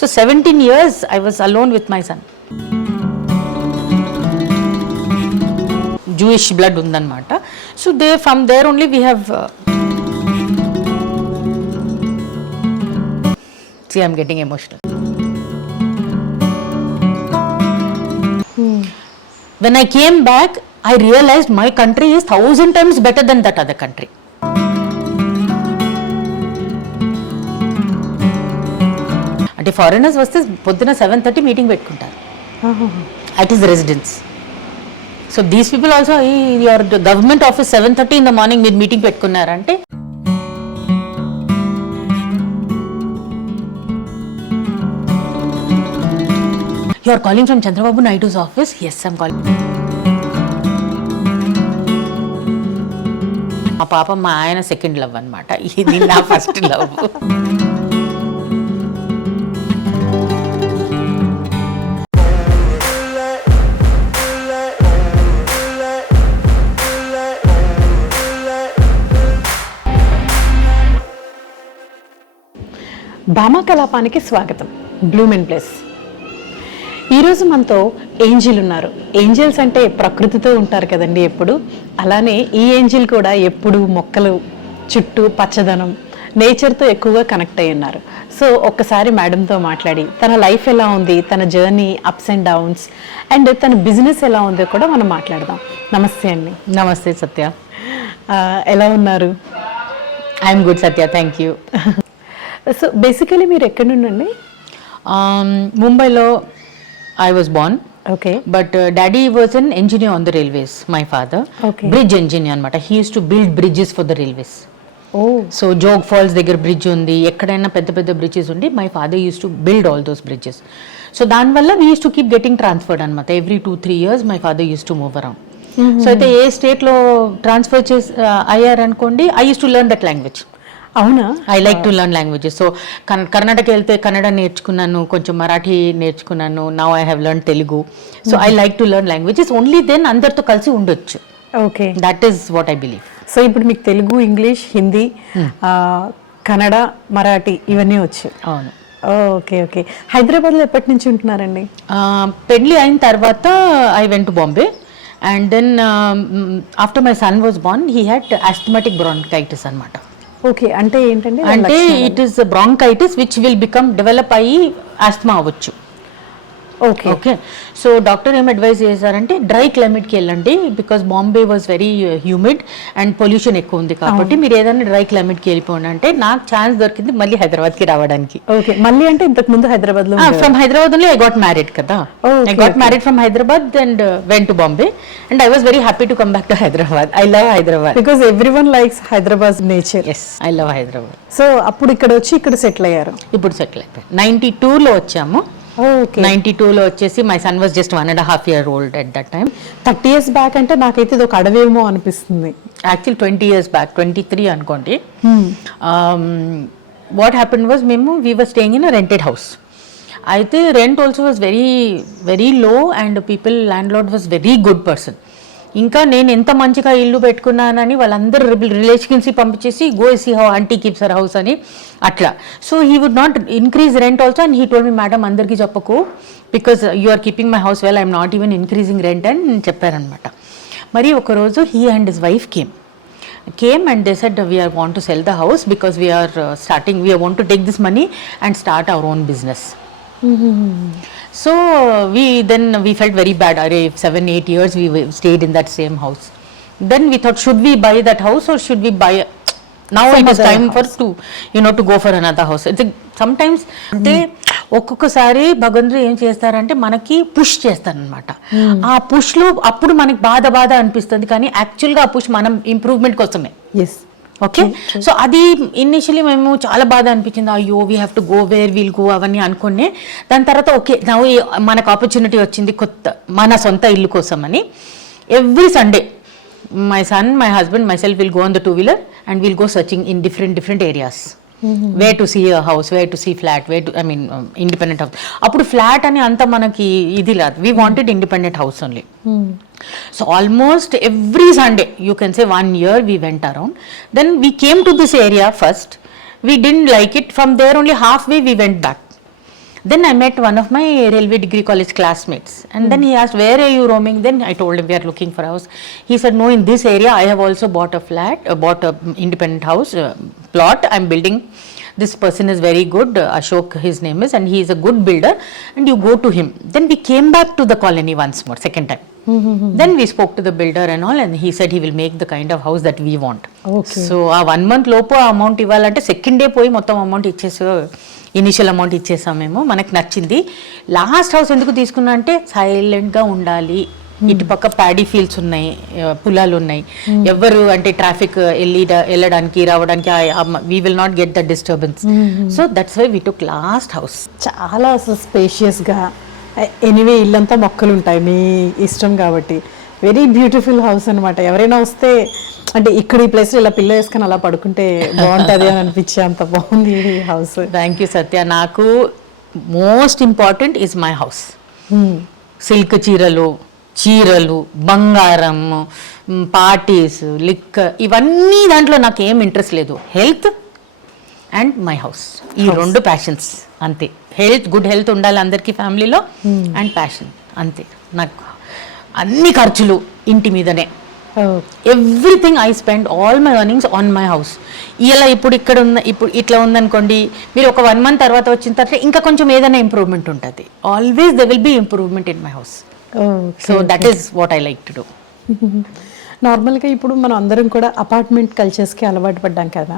So 17 years I was alone with my son. Jewish blood ఉందన్నమాట. So from there only we have see, I'm getting emotional. When I came back, I realized my country is 1,000 times better than that other country. అంటే foreigners వస్తే పొద్దున 7:30 meeting పెట్టుకుంటారు at his residence. So these people also your government office 7:30 in the morning మీరు meeting పెట్టుకున్నారంటే you are calling from Chandrababu Naidu's office. Yes, I'm calling. మా పాప మా ఆయన సెకండ్ లవ్ అనమాట, ఇది నా ఫస్ట్ లవ్. భామకలాపానికి స్వాగతం. Bloom and plus. ఈరోజు మనతో ఏంజిల్ ఉన్నారు. ఏంజిల్స్ అంటే ప్రకృతితో ఉంటారు కదండి ఎప్పుడు. అలానే ఈ ఏంజిల్ కూడా ఎప్పుడు మొక్కలు చుట్టూ పచ్చదనం, నేచర్తో ఎక్కువగా కనెక్ట్ అయి ఉన్నారు. సో ఒక్కసారి మేడంతో మాట్లాడి తన లైఫ్ ఎలా ఉంది, తన journey ups and downs and తన బిజినెస్ ఎలా ఉందో కూడా మనం మాట్లాడదాం. నమస్తే అండి. నమస్తే సత్య. ఎలా ఉన్నారు? I'm good Satya, thank you. So basically మీరు ఎక్కడి నుండి అండి? ముంబైలో I was born. Okay. But daddy was an engineer on the railways, my father. Okay. Bridge engineer anamata. He used to build bridges for the railways. Oh. So Jog Falls దగ్గర bridge ఉంది, ఎక్కడైనా పెద్ద పెద్ద bridges ఉంది. My father used to build all those bridges. So దానివల్ల we used to keep getting transferred అనమాట. Every 2-3 years my father used to move around. So అయితే ఏ స్టేట్లో ట్రాన్స్ఫర్ అయ్యారనుకోండి, I used to learn that language. అవునా? I like to learn languages. So Karnataka వెళ్తే కన్నడ నేర్చుకున్నాను, కొంచెం మరాఠీ నేర్చుకున్నాను. Now I have learn Telugu. So I like to learn languages. Only then అందరితో కలిసి ఉండొచ్చు. Okay, that is what I believe. So ఇప్పుడు మీకు తెలుగు, ఇంగ్లీష్, హిందీ, కన్నడ, మరాఠీ ఇవన్నీ వచ్చు. అవును. Okay okay. హైదరాబాద్లో ఎప్పటి నుంచి ఉంటున్నారండి? పెళ్లి అయిన తర్వాత I vent to Bombay and then after my son was born he had asthmatic bronchitis అనమాట. ఓకే, అంటే ఏంటండి? అంటే it is bronchitis which will become develop అయ్యి ఆస్థమా అవ్వచ్చు. Okay okay. సో డాక్టర్ ఏం అడ్వైజ్ చేశారంటే డ్రై క్లైమేట్కి వెళ్ళండి, because Bombay was very humid and pollution ఎక్కువ ఉంది కాబట్టి మీరు ఏదైనా డ్రై క్లైమేట్కి వెళ్ళిపోండి అంటే నాకు ఛాన్స్ దొరికింది మళ్ళీ హైదరాబాద్కి రావడానికి. ఓకే, మళ్ళీ అంటే ఇంతకు ముందు హైదరాబాద్లో? From Hyderabad only I got married కదా. I got married from Hyderabad and went to Bombay and I was very happy to come back to Hyderabad. I love Hyderabad because everyone likes Hyderabad nature. Yes, I love Hyderabad. So అప్పుడు ఇక్కడ వచ్చి ఇక్కడ settle అయ్యారు? ఇప్పుడు settle అయిపోయారు. 92లో వచ్చాము. 92లో వచ్చేసి my son was just 1.5 year old at that time. 30 years back అంటే నాకైతే ఇది ఒక అడవేమో అనిపిస్తుంది. యాక్చువల్లీ 20 years బ్యాక్, 23 అనుకోండి. వాట్ హ్యాపెన్ వాజ్ మేము we were staying in a rented house. అయితే rent also was very very low and landlord was very good person. ఇంకా నేను ఎంత మంచిగా ఇల్లు పెట్టుకున్నానని వాళ్ళందరూ రిలేషన్షిప్ పంపించేసి go see how aunty keeps her house అని అట్లా. So he would not increase rent also and he told me madam అందరికీ చెప్పకు because you are keeping my house well, I'm not even increasing rent అని చెప్పారనమాట. మరి ఒకరోజు he and his wife came and they said we are want to sell the house because we are we want to take this money and start our own business. So we felt very bad. 7-8 years we stayed in that same house. Then we thought, should we buy that house or should we buy now it is time for to go for another house. Sometimes అంటే ఒక్కొక్కసారి భగవంతుడు ఏం చేస్తారంటే మనకి push చేస్తారనమాట. ఆ పుష్లో అప్పుడు మనకి బాధ అనిపిస్తుంది కానీ యాక్చువల్గా ఆ పుష్ మనం ఇంప్రూవ్మెంట్ కోసమే. ఓకే, సో అది ఇనిషియలీ మేము చాలా బాధ అనిపించింది. అయ్యో we have to go where will go అవన్నీ అనుకునే దాని తర్వాత ఓకే నౌ మనకు ఆపర్చునిటీ వచ్చింది కొత్త మన సొంత ఇల్లు కోసం అని. Every Sunday my son, my husband, myself will go on the two-wheeler and we'll go searching in different areas. Where to see a house, where to see flat, independent house. Appudu flat ani anta manaki idi ladu. We wanted independent house only. So almost every Sunday, you can say 1 year we went around. Then we came to this area first. We didn't like it. From there only halfway we went back. Then I met one of my railway degree college classmates, and then he asked, where are you roaming? Then I told him we are looking for a house. He said, no, in this area I have also bought a flat, bought a independent house, plot I'm building. This person is very good, Ashok his name is, and he is a good builder, and you go to him. Then we came back to the colony once more, second time. Then we spoke to the builder and all, and he said he will make the kind of house that we want. Okay. So ఆ 1 month లోపు ఆ amount ఇవ్వాలంటే second day పోయి మొత్తం amount ఇచ్చేసి initial amount ఇచ్చేసాం మేము. మనకు నచ్చింది. లాస్ట్ హౌస్ ఎందుకు తీసుకున్నా అంటే సైలెంట్గా ఉండాలి, ఇటుపక్క ప్యాడీ ఫీల్డ్స్ ఉన్నాయి, పొలాలు ఉన్నాయి, ఎవరు అంటే ట్రాఫిక్ వెళ్ళడానికి రావడానికి we will not get the disturbance. So that's why we took last house. చాలా స్పేషియస్గా, ఎనీవే ఇల్లంతా మొక్కలు ఉంటాయి, మీ ఇష్టం కాబట్టి వెరీ బ్యూటిఫుల్ హౌస్ అనమాట. ఎవరైనా వస్తే అంటే ఇక్కడ ఈ ప్లేస్లో ఇలా పిల్ల వేసుకొని అలా పడుకుంటే బాగుంటుంది అని అనిపించే అంత బాగుంది ఈ హౌస్. థ్యాంక్ యూ సత్య. నాకు most important is my house. Silk చీరలు, బంగారం, పార్టీస్, లిక్కర్, ఇవన్నీ దాంట్లో నాకు ఏం ఇంట్రెస్ట్ లేదు. హెల్త్ అండ్ మై హౌస్, ఈ 2 ప్యాషన్స్ అంతే. గుడ్ హెల్త్ ఉండాలి అందరికీ ఫ్యామిలీలో, అండ్ ప్యాషన్ అంతే. నాకు అన్ని ఖర్చులు ఇంటి మీదనే. Everything I spend all my earnings on my house. ఇలా ఇప్పుడు ఇట్లా ఉందనుకోండి, మీరు ఒక 1 month తర్వాత వచ్చిన తర్వాత ఇంకా కొంచెం ఏదైనా ఇంప్రూవ్మెంట్ ఉంటుంది. Always they will be improvement in my house. So that is what I like to do. నార్మల్గా ఇప్పుడు మనం అందరం కూడా అపార్ట్మెంట్ కల్చర్స్కి అలవాటు పడ్డాం కదా.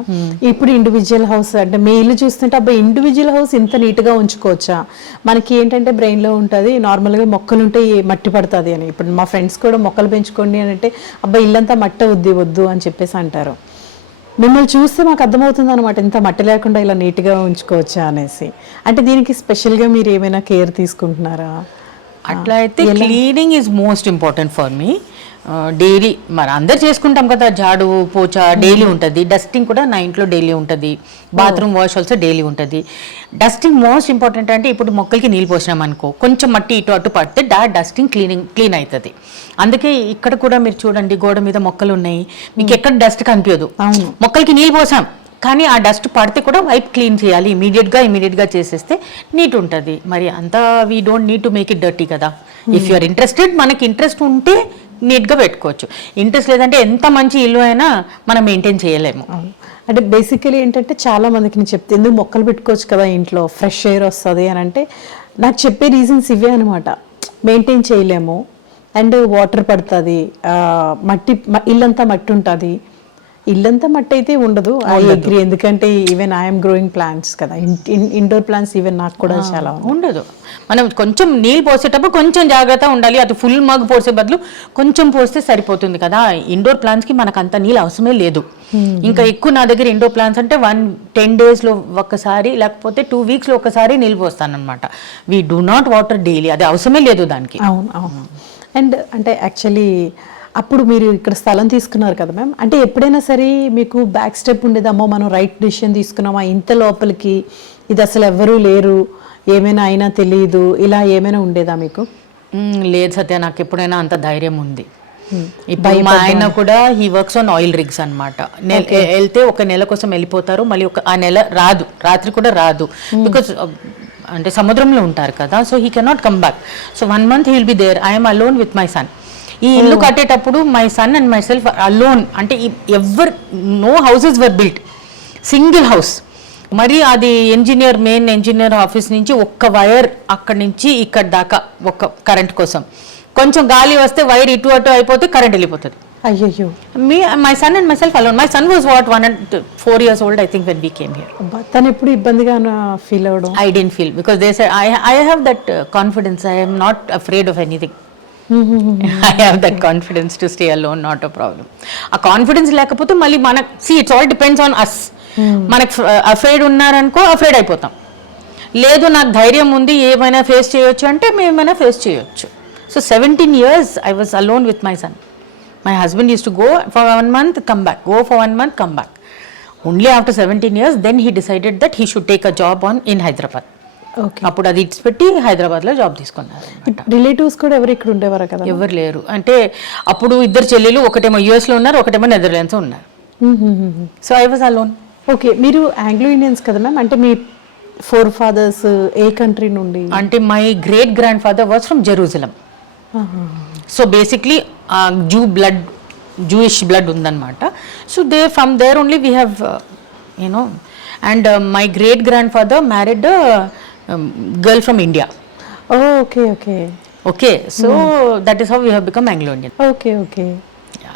ఇప్పుడు ఇండివిజువల్ హౌస్ అంటే మీ ఇల్లు చూస్తుంటే అబ్బాయి ఇండివిజువల్ హౌస్ ఇంత నీట్గా ఉంచుకోవచ్చా? మనకి ఏంటంటే బ్రెయిన్లో ఉంటుంది నార్మల్గా మొక్కలు ఉంటే మట్టి పడుతుంది అని. ఇప్పుడు మా ఫ్రెండ్స్ కూడా మొక్కలు పెంచుకోండి అని అంటే అబ్బాయి ఇల్లంతా మట్టి వద్దు అని చెప్పేసి అంటారు. మిమ్మల్ని చూస్తే మాకు అర్థమవుతుంది అనమాట, ఇంత మట్టి లేకుండా ఇలా నీట్గా ఉంచుకోవచ్చా అనేసి. అంటే దీనికి స్పెషల్గా మీరు ఏమైనా కేర్ తీసుకుంటున్నారా? అట్లా అయితే cleaning is most important for me. Daily మరి అందరు చేసుకుంటాం కదా, జాడు పోచ డైలీ ఉంటుంది. డస్టింగ్ కూడా నా ఇంట్లో డైలీ ఉంటుంది. బాత్రూమ్ వాష్ ఆల్సో డైలీ ఉంటుంది. Dusting most important. అంటే ఇప్పుడు మొక్కలకి నీళ్ళు పోసినాం అనుకో, కొంచెం మట్టి ఇటు అటు పడితే డస్టింగ్ క్లీన్ అవుతుంది. అందుకే ఇక్కడ కూడా మీరు చూడండి, గోడ మీద మొక్కలు ఉన్నాయి, మీకు ఎక్కడ డస్ట్ కనిపించదు. మొక్కలకి నీళ్ళు పోసాం కానీ ఆ డస్ట్ పడితే కూడా వైప్ క్లీన్ చేయాలి ఇమీడియట్గా చేసేస్తే నీట్ ఉంటుంది. మరి అంతా we don't need to make it dirty కదా. ఇఫ్ యు ఆర్ ఇంట్రెస్టెడ్, మనకి ఇంట్రెస్ట్ ఉంటే నీట్గా పెట్టుకోవచ్చు. ఇంట్రెస్ట్ లేదంటే ఎంత మంచి ఇల్లు అయినా మనం మెయింటైన్ చేయలేము. అంటే బేసికలీ ఏంటంటే చాలా మందికి నేను చెప్తే ఎందుకు మొక్కలు పెట్టుకోవచ్చు కదా ఇంట్లో, ఫ్రెష్ ఎయిర్ వస్తుంది అని అంటే నాకు చెప్పే రీజన్స్ ఇవే అనమాట. మెయింటైన్ చేయలేము, అండ్ వాటర్ పడుతుంది, ఇల్లంతా మట్టి ఉంటుంది. ఇల్లంతా మట్టి అయితే ఉండదు, ఐ అగ్రీ. ఎందుకంటే ఈవెన్ ఐఎమ్ గ్రోయింగ్ ప్లాంట్స్ కదా, ఇండోర్ ప్లాంట్స్ ఈవెన్ నాకు కూడా చాలా ఉండదు. మనం కొంచెం నీళ్ళు పోసేటప్పుడు కొంచెం జాగ్రత్త ఉండాలి. అది ఫుల్ మగ్ పోసే బదులు కొంచెం పోస్తే సరిపోతుంది కదా. ఇండోర్ ప్లాంట్స్కి మనకు అంత నీళ్ళు అవసరమే లేదు. ఇంకా ఎక్కువ నా దగ్గర ఇండోర్ ప్లాంట్స్ అంటే 10 daysలో ఒకసారి, లేకపోతే 2 weeksలో ఒకసారి నీళ్ళు పోస్తాను అనమాట. We do not water daily, అది అవసరమే లేదు దానికి. అవును. అండ్ అంటే యాక్చువల్లీ అప్పుడు మీరు ఇక్కడ స్థలం తీసుకున్నారు కదా మ్యామ్, అంటే ఎప్పుడైనా సరే మీకు బ్యాక్ స్టెప్ ఉండేది, అమ్మో మనం రైట్ డిసిషన్ తీసుకున్నామా, ఇంత లోపలికి ఇది అసలు ఎవరూ లేరు, ఏమైనా అయినా తెలియదు, ఇలా ఏమైనా ఉండేదా మీకు? లేదు సత్య, నాకు ఎప్పుడైనా అంత ధైర్యం ఉంది. ఇప్పుడు మా ఆయన కూడా he works on oil rigs అనమాట. వెళ్తే 1 నెల కోసం వెళ్ళిపోతారు, మళ్ళీ ఆ నెల రాదు, రాత్రి కూడా రాదు. బికాస్ అంటే సముద్రంలో ఉంటారు కదా, so he cannot come back. So 1 month he will be there. I'm alone with my son. ఈ ఇల్లు కట్టేటప్పుడు my son and myself alone. అంటే no houses were built, single house. మరి అది మెయిన్ ఇంజనీర్ ఆఫీస్ నుంచి 1 wire అక్కడి నుంచి ఇక్కడ దాకా ఒక కరెంట్ కోసం. కొంచెం గాలి వస్తే వైర్ ఇటు అటు అయిపోతే కరెంట్ వెళ్ళిపోతుంది. అయ్యో. My son and myself alone. My son was 4 years old, I think, when we came here. తను ఎప్పుడు ఇబ్బందిగా ఫీల్ అవ్వడం? I didn't feel, because they said I have that confidence. I am not afraid of anything. I have that confidence to stay alone, not a problem. ఆ confidence లేకపోతే మళ్ళీ it's all depends on us. మనకు afraid ఉన్నారనుకో, afraid అయిపోతాం. లేదు నాకు ధైర్యం ఉంది, ఏమైనా ఫేస్ చేయొచ్చు అంటే మేమైనా ఫేస్ చేయొచ్చు. So 17 years I was alone with my son. My husband used to go for 1 month, come back, go for 1 month, come back. Only after 17 years, then he decided that he should take a job in Hyderabad. అప్పుడు అది ఇచ్చిపెట్టి హైదరాబాద్లో job తీసుకున్నారు. Relatives కూడా ఎవరు ఇక్కడ ఉండేవారు కదా? ఎవరు లేరు. అంటే అప్పుడు 2 చెల్లెలు, ఒకటేమో యుఎస్లో ఉన్నారు, ఒకటేమో నెదర్లాండ్స్ ఉన్నారు. So I was alone. Okay, మీరు ఆంగ్లో ఇండియన్స్ కదా మ్యామ్, అంటే మీ ఫోర్ ఫాదర్స్ ఏ కంట్రీ నుండి? అంటే my great grandfather was from Jerusalem. So basically Jewish blood ఉందన్నమాట. So they from there only we have you know, and my great grandfather married girl from India. Okay okay okay, so that is how we have become Anglo Indian. Okay okay.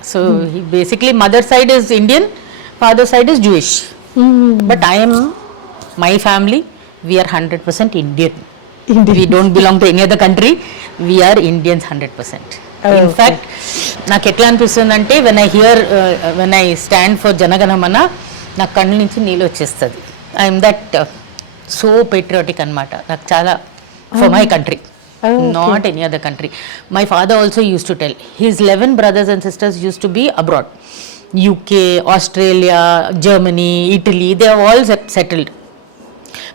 So he basically mother side is Indian, father side is Jewish. But my family, we are 100% Indian. We don't belong to any other country. We are Indians 100%. In fact, నాకు ఎట్లా అనిపిస్తుంది అంటే when I stand for Jana Gana Mana నాకు కళ్ళ నుంచి నీళ్ళు వచ్చేస్తుంది. I'm that so patriotic అనమాట. నాకు చాలా for my country. Not any other country. My father also used to tell his 11 brothers and sisters used to be abroad. UK, Australia, Germany, Italy, they are all settled.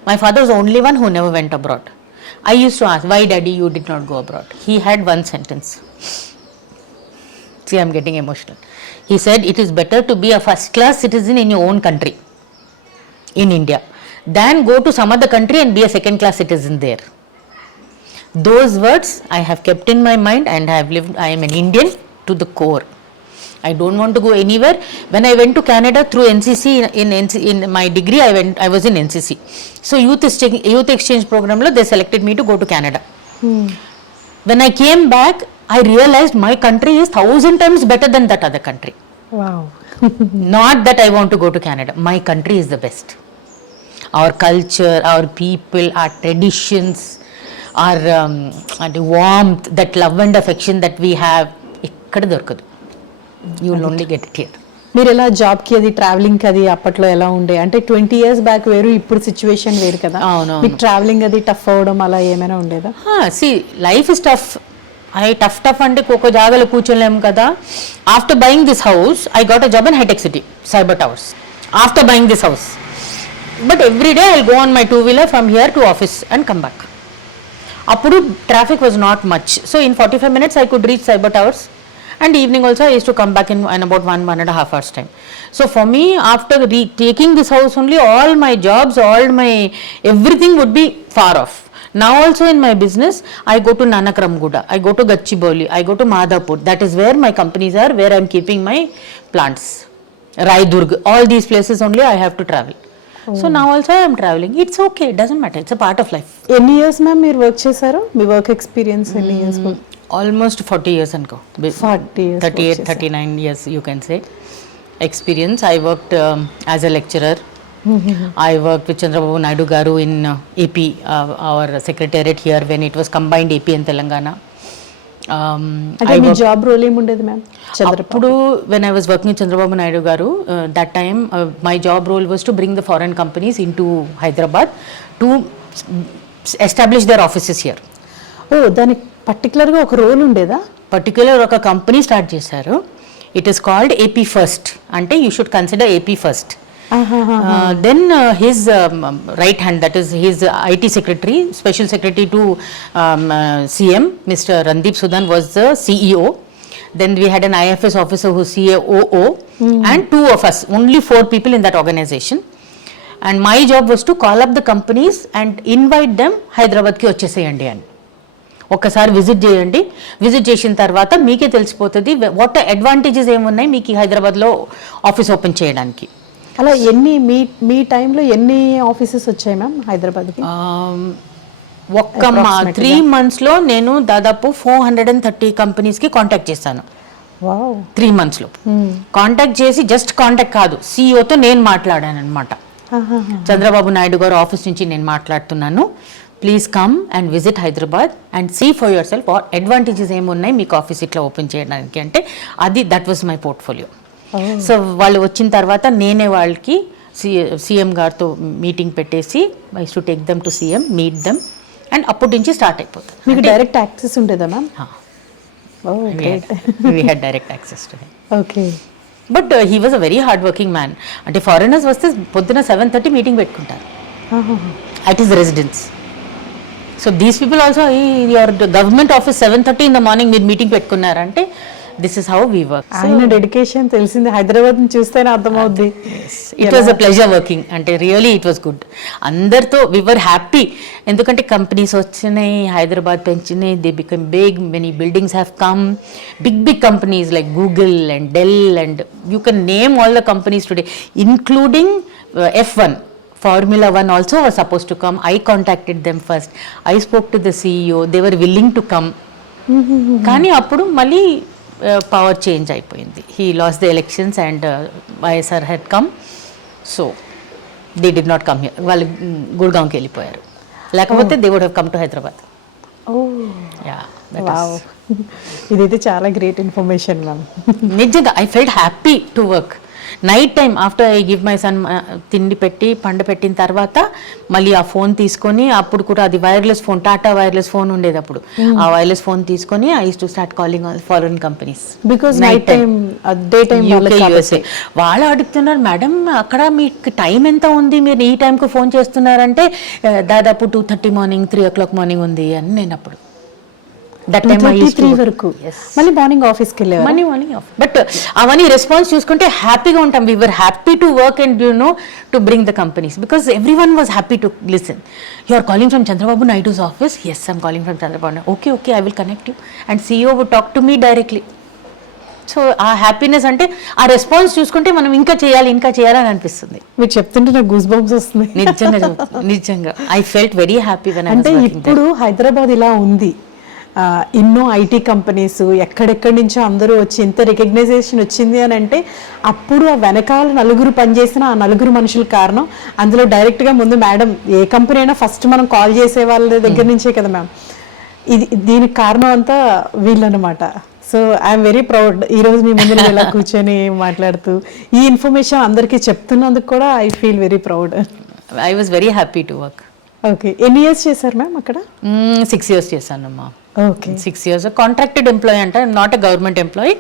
My father was the only one who never went abroad. I used to ask, why daddy you did not go abroad? He had one sentence. See, I'm getting emotional. He said, it is better to be a first class citizen in your own country, in India, than go to some other country and be a second class citizen there. Those words I have kept in my mind, and I am an Indian to the core. I don't want to go anywhere. When I went to Canada through NCC, in my degree I was in NCC. So youth exchange program lo they selected me to go to Canada. When I came back, I realized my country is 1,000 times better than that other country. Wow. Not that I want to go to Canada. My country is the best. Our culture, our people, our traditions, our warmth, that love and affection that we have, ikkada dorkadu. You will only get it here. మీరు ఎలా జాబ్కి అది travelling అది అప్పట్లో ఎలా ఉండే? అంటే 20 years back వేరు, ఇప్పుడు సిచ్యువేషన్ వేరు కదా. మీకు ట్రావెలింగ్ అది టఫ్ అవ్వడం అలా ఏమైనా ఉండేదా? See life is tough. Tough అంటే ఒక జాగాలో కూర్చోలేము కదా. After buying this house I got a job in Hitec City, cyber towers. After buying this house, but every day I will go on my 2-wheeler from here to office and come back. అప్పుడు traffic was not much. So in 45 minutes I could reach Cyber Towers, and evening also I used to come back in about 1.5 hours time. So for me, after taking this house only, all my jobs, all my everything would be far off. Now also in my business, I go to Nanakramguda, I go to Gachibowli, I go to Madhapur. That is where my companies are, where I am keeping my plants. Raidurg, all these places only I have to travel. So now also I am traveling. It's okay, it doesn't matter, it's a part of life. ఎన్ని years ma'am మీరు work చేశారు? మీ work experience ఎన్ని years? Almost 40 years అనుకో. 40 years, 39 years you can say experience. I worked as a lecturer. I worked with Chandrababunaidu garu in AP, our secretariat here when it was combined AP and Telangana. అంటే మీ job role ఏముండేది ma'am? అప్పుడు when I was working with Chandrababunaidu garu, that time my job role was to bring the foreign companies into Hyderabad to establish their offices here. దానికి పర్టికులర్గా ఒక role ఉండేదా? Particular ఒక company start చేశారు. It is called AP first. అంటే you should consider AP first. Then his right hand, that is his IT secretary, special secretary to CM, Mr. Randeep Sudan, was the CEO. Then we had an IFS officer who's CAOO, and 2 of us, only 4 people in that organization. And my job was to call up the companies and invite them హైదరాబాద్కి వచ్చేసేయండి అని. ఒక్కసారి visit చేయండి. Visit చేసిన తర్వాత మీకే తెలిసిపోతుంది what advantages ఏమున్నాయి మీకు హైదరాబాద్లో ఆఫీస్ ఓపెన్ చేయడానికి. అలా ఎన్ని మీ టైంలో ఎన్ని ఆఫీసెస్ వచ్చాయి మ్యామ్ హైదరాబాద్కి? ఒక్క 3 monthsలో నేను దాదాపు 430 కంపెనీస్కి కాంటాక్ట్ చేశాను. 3 monthsలో కాంటాక్ట్ చేసి, జస్ట్ కాంటాక్ట్ కాదు, సిఇఓతో నేను మాట్లాడాను అనమాట. చంద్రబాబు నాయుడు గారు ఆఫీస్ నుంచి నేను మాట్లాడుతున్నాను, please come and visit Hyderabad and see for yourself advantages ఏమున్నాయి మీకు ఆఫీస్ ఇట్లా ఓపెన్ చేయడానికి అంటే. That was my portfolio. So వాళ్ళు వచ్చిన తర్వాత నేనే వాళ్ళకి సీఎం గారితో మీటింగ్ పెట్టేసి I to take them to CM, meet them, and అప్పటి నుంచి స్టార్ట్ అయిపోతుంది. మీకు డైరెక్ట్ యాక్సెస్ ఉండేదా ma'am? We had direct access to him. Okay. But he was a very hard working man. అంటే ఫారినర్స్ వస్తే పొద్దున 7:30 మీటింగ్ పెట్టుకుంటారు at his residence. So these people also, your government office 7:30 in the morning మీరు meeting పెట్టుకున్నారంటే this is how we work. ఆయన dedication తెలిసింది, హైదరాబాద్ ని చూస్తేనే అర్థమవుద్ది. It was a pleasure working, అంటే రియలీ ఇట్ వాస్ గుడ్. అందరితో వి వర్ హ్యాపీ, ఎందుకంటే కంపెనీస్ వచ్చినాయి, హైదరాబాద్ పెంచినాయి, they become big, many buildings have come, big companies like Google and Dell and you can name all the companies today, including F1. Formula 1 also was supposed to come. I contacted them first. I spoke to the CEO. They were willing to come. కానీ అప్పుడు మళ్ళీ power change అయిపోయింది. He lost the elections and YSR head come, so they did not come here. వాళ్ళు గుడ్గాంకి వెళ్ళిపోయారు, లేకపోతే they would have come to Hyderabad. ఇదైతే చాలా గ్రేట్ ఇన్ఫర్మేషన్ మ్యామ్. నిజంగా I felt happy to work. Night time after I give my son తిండి పెట్టి పండు పెట్టిన తర్వాత మళ్ళీ ఆ ఫోన్ తీసుకొని, అప్పుడు కూడా అది wireless phone, Tata wireless phone ఉండేది అప్పుడు, ఆ వైర్లెస్ ఫోన్ తీసుకొని I use to start calling all foreign companies. Because night time, day time USA. వాళ్ళు అడుగుతున్నారు, మేడం అక్కడ మీకు టైం ఎంత ఉంది, మీరు ఈ టైంకి ఫోన్ చేస్తున్నారంటే దాదాపు 2:30 మార్నింగ్, 3 o'clock మార్నింగ్ ఉంది అని నేను అప్పుడు. దట్ టైం 3 వరకు మళ్ళీ మార్నింగ్ ఆఫీస్కి వెళ్ళేవారు. Morning off. బట్ అవన్నీ రెస్పాన్స్ చూసుకుంటే హ్యాపీగా ఉంటాం. We were happy to work and you know to bring the companies, because every one was happy to listen. You are calling from Chandrababu Naidu's office? Yes, I'm calling from Chandrababu Naidu. Okay, I will connect you. And CEO would talk to me directly. So ఆ happiness, అంటే ఆ response చూసుకుంటే మనం ఇంకా చేయాలి అని అనిపిస్తుంది. మీరు చెప్తుంటే నాకు గూస్ బంప్స్ వస్తుంది. నిజంగా I felt very happy when. అంటే ఇప్పుడు హైదరాబాద్ ఇలా ఉంది, ఎన్నో IT కంపెనీస్ ఎక్కడెక్కడి నుంచో అందరూ వచ్చి ఇంత రికగ్నైజేషన్ వచ్చింది అని అంటే, అప్పుడు ఆ వెనకాల నలుగురు పనిచేసిన ఆ నలుగురు మనుషుల కారణం. అందులో డైరెక్ట్గా ముందు మేడం, ఏ కంపెనీ అయినా ఫస్ట్ మనం కాల్ చేసే వాళ్ళ దగ్గర నుంచే కదా మ్యామ్. దీనికి కారణం అంతా వీళ్ళనమాట. సో ఐఎమ్ వెరీ ప్రౌడ్ ఈరోజు మీ ముందు ఇలా కూర్చొని మాట్లాడుతూ ఈ ఇన్ఫర్మేషన్ అందరికీ చెప్తున్నందుకు కూడా I feel very proud. I was very happy to work. Okay, ఎన్ని ఇయర్స్ చేశారు మ్యామ్ అక్కడ? 6 years చేశానమ్మా. Okay, 6 years. కాంట్రాక్టెడ్ ఎంప్లాయీ, అంటే not a government employee,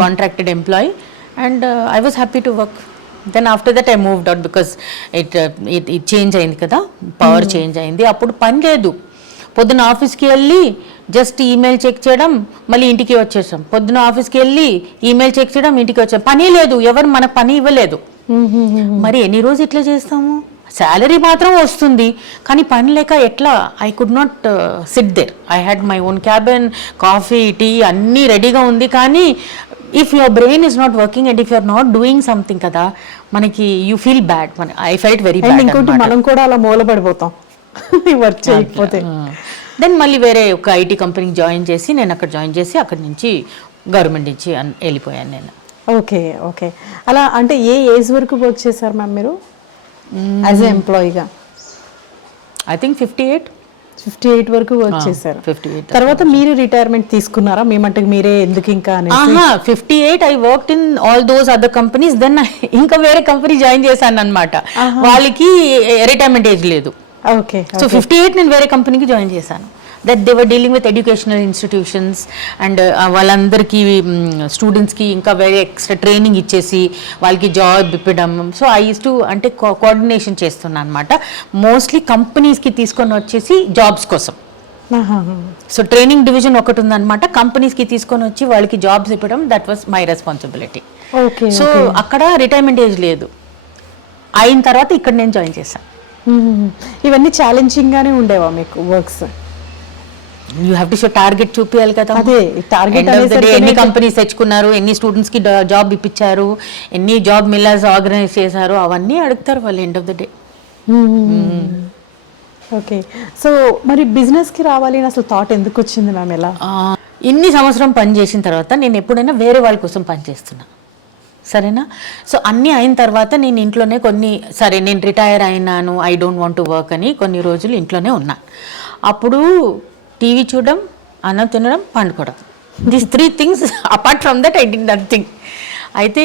contracted employee. And I was happy to work. Then after that I moved out, because it change అయింది కదా, power change అయింది. అప్పుడు పని లేదు. పొద్దున ఆఫీస్కి వెళ్ళి జస్ట్ ఈమెయిల్ చెక్ చేయడం, మళ్ళీ ఇంటికి వచ్చేసాం. పొద్దున ఆఫీస్కి వెళ్ళి ఈమెయిల్ చెక్ చేయడం, ఇంటికి వచ్చాం. పని లేదు, ఎవరు మన పని ఇవ్వలేదు. మరి ఎన్ని రోజు ఇట్లా చేస్తాము? శాలరీ మాత్రం వస్తుంది, కానీ పని లేక ఎట్లా? I could not sit there. I had my own cabin, coffee, tea అన్నీ రెడీగా ఉంది. కానీ if your brain is not working and if you're not doing something కదా, మనకి you feel bad. I felt very bad. ఇంకోటి మనం కూడా అలా మూలపడిపోతాం వర్క్ చేయకపోతే. దెన్ మళ్ళీ వేరే ఒక IT కంపెనీకి జాయిన్ చేసి, నేను అక్కడ జాయిన్ చేసి అక్కడి నుంచి గవర్నమెంట్ నుంచి వెళ్ళిపోయాను నేను. ఓకే. అలా అంటే ఏ ఏజ్ వరకు వర్క్ చేశారు మ్యామ్ మీరు యాజ్ ఎ ఎంప్లాయీగా? ఐ థింక్ 58 వరకు వర్క్ చేశారు. 58 తర్వాత మీరు రిటైర్మెంట్ తీసుకున్నారా? మేమంటే మీరే ఎందుకు ఇంకా? 58 I worked in all those other companies. Then ఇంకా వేరే కంపెనీ జాయిన్ చేశాను అనమాట. వాళ్ళకి రిటైర్మెంట్ ఏజ్ లేదు. ఓకే, సో 58 నేను వేరే కంపెనీకి జాయిన్ చేశాను. That they were dealing with educational institutions and వాళ్ళందరికీ స్టూడెంట్స్కి ఇంకా వేరే ఎక్స్ట్రా ట్రైనింగ్ ఇచ్చేసి వాళ్ళకి జాబ్ ఇప్పడం. సో ఐ యూస్ టు, అంటే కోఆర్డినేషన్ చేస్తున్నాను అనమాట. మోస్ట్లీ కంపెనీస్కి తీసుకొని వచ్చేసి జాబ్స్ కోసం. సో ట్రైనింగ్ డివిజన్ ఒకటి ఉందన్నమాట, కంపెనీస్కి తీసుకొని వచ్చి వాళ్ళకి జాబ్స్ ఇవ్వడం. That was my responsibility. So అక్కడ రిటైర్మెంట్ ఏజ్ లేదు. అయిన తర్వాత ఇక్కడ నేను జాయిన్ చేశాను. ఇవన్నీ ఛాలెంజింగ్ గానే ఉండేవా మీకు works? You have to show target చూపించాలి కదా. అదే టార్గెట్. ఎన్ని కంపెనీస్ తెచ్చుకున్నారు, ఎన్ని స్టూడెంట్స్ కి జాబ్ ఇప్పించారు, ఎన్ని జాబ్ మిల్లర్స్ ఆర్గనైజ్ చేశారు, అవన్నీ అడుగుతారు వాళ్ళు end of the day. Okay, so మరి బిజినెస్ కి రావాలి అని అసలు థాట్ ఎందుకు వచ్చింది మ్యామ్? ఎలా? ఇన్ని సంవత్సరం పని చేసిన తర్వాత నేను ఎప్పుడైనా వేరే వాళ్ళ కోసం పని చేస్తున్నా, సరేనా? సో అన్నీ అయిన తర్వాత నేను ఇంట్లోనే సరే నేను రిటైర్ అయినాను, I don't want to work అని కొన్ని రోజులు ఇంట్లోనే ఉన్నా. అప్పుడు టీవీ చూడడం, అన్నం తినడం, పండుకోవడం, these 3 things. Apart from that I did nothing. అయితే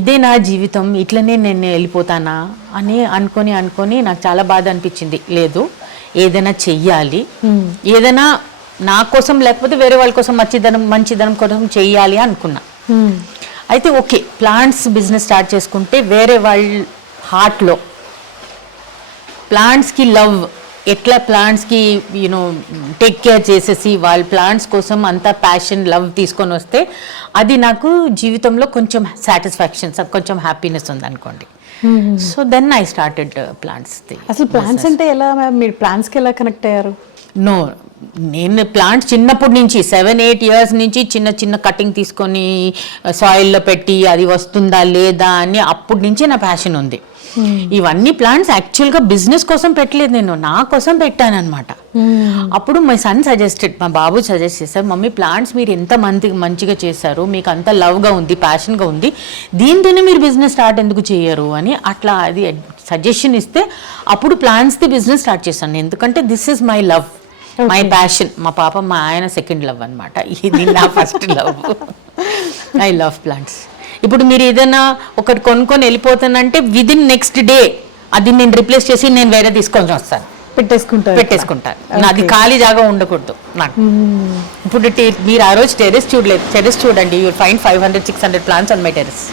ఇదే నా జీవితం, ఇట్లనే నేను వెళ్ళిపోతానా అని అనుకొని నాకు చాలా బాధ అనిపించింది. లేదు, ఏదైనా చెయ్యాలి, ఏదైనా నా కోసం లేకపోతే వేరే వాళ్ళ కోసం మంచిదనం కోసం చెయ్యాలి అనుకున్నా. అయితే ఓకే, ప్లాంట్స్ బిజినెస్ స్టార్ట్ చేసుకుంటే వేరే వాళ్ళ హార్ట్లో ప్లాంట్స్కి లవ్ ఎట్లా ప్లాంట్స్కి యూనో టేక్ కేర్ చేసేసి వాళ్ళ ప్లాంట్స్ కోసం అంతా ప్యాషన్ లవ్ తీసుకొని వస్తే అది నాకు జీవితంలో కొంచెం సాటిస్ఫాక్షన్ కొంచెం హ్యాపీనెస్ ఉంది అనుకోండి. So then I started plants. అసలు ప్లాంట్స్ అంటే ఎలా మ్యామ్, మీరు ప్లాంట్స్కి ఎలా కనెక్ట్ అయ్యారు? నో, నేను ప్లాంట్స్ చిన్నప్పటి నుంచి 7-8 years నుంచి చిన్న చిన్న కటింగ్ తీసుకొని సాయిల్లో పెట్టి అది వస్తుందా లేదా అని అప్పటి నుంచే నా ప్యాషన్ ఉంది. ఇవన్నీ ప్లాంట్స్ యాక్చువల్గా బిజినెస్ కోసం పెట్టలేదు, నేను నా కోసం పెట్టానమాట. అప్పుడు మై సన్ సజెస్టెడ్, మా బాబు సజెస్ట్ చేశారు, మమ్మీ ప్లాంట్స్ మీరు ఎంత మంచిగా చేశారు, మీకు అంత లవ్గా ఉంది, ప్యాషన్గా ఉంది, దీంతోనే మీరు బిజినెస్ స్టార్ట్ ఎందుకు చేయరు అని అట్లా అది సజెషన్ ఇస్తే అప్పుడు ప్లాంట్స్ది బిజినెస్ స్టార్ట్ చేశాను. ఎందుకంటే this is my love, my passion. మా పాప మా ఆయన సెకండ్ లవ్ అనమాట, ఇది నా first love. I love plants. ఇప్పుడు మీరు ఏదైనా ఒకటి కొనుక్కొని వెళ్ళిపోతానంటే విదిన్ నెక్స్ట్ డే అది నేను రిప్లేస్ చేసి నేను వేరే తీసుకొని వస్తాను, పెట్టేసుకుంటాను. అది ఖాళీ జాగా ఉండకూడదు నాకు. ఇప్పుడు మీరు ఆ రోజు టెర్రస్ చూడలేదు, టెర్రస్ చూడండి, you will find 500-600 plants on my terrace.